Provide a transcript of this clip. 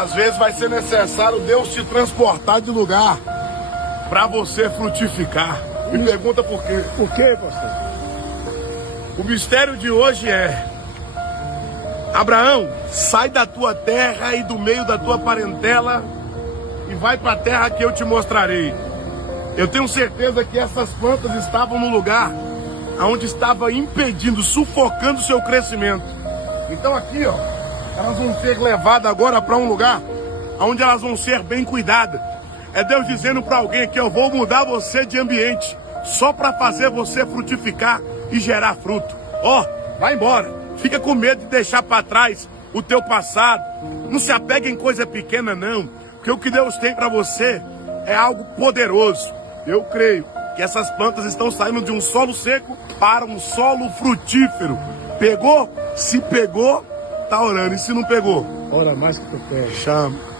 Às vezes vai ser necessário Deus te transportar de lugar para você frutificar. Me pergunta por quê. Por quê, pastor? O mistério de hoje é: Abraão, sai da tua terra e do meio da tua parentela e vai para a terra que eu te mostrarei. Eu tenho certeza que essas plantas estavam no lugar onde estava impedindo, sufocando o seu crescimento. Então aqui, ó, elas vão ser levadas agora para um lugar onde elas vão ser bem cuidadas. É Deus dizendo para alguém que eu vou mudar você de ambiente só para fazer você frutificar e gerar fruto. Ó, vai embora. Fica com medo de deixar para trás o teu passado. Não se apegue em coisa pequena, não. Porque o que Deus tem para você é algo poderoso. Eu creio que essas plantas estão saindo de um solo seco para um solo frutífero. Pegou? Se pegou, tá orando. E se não pegou? Ora mais que tu quer. Chama.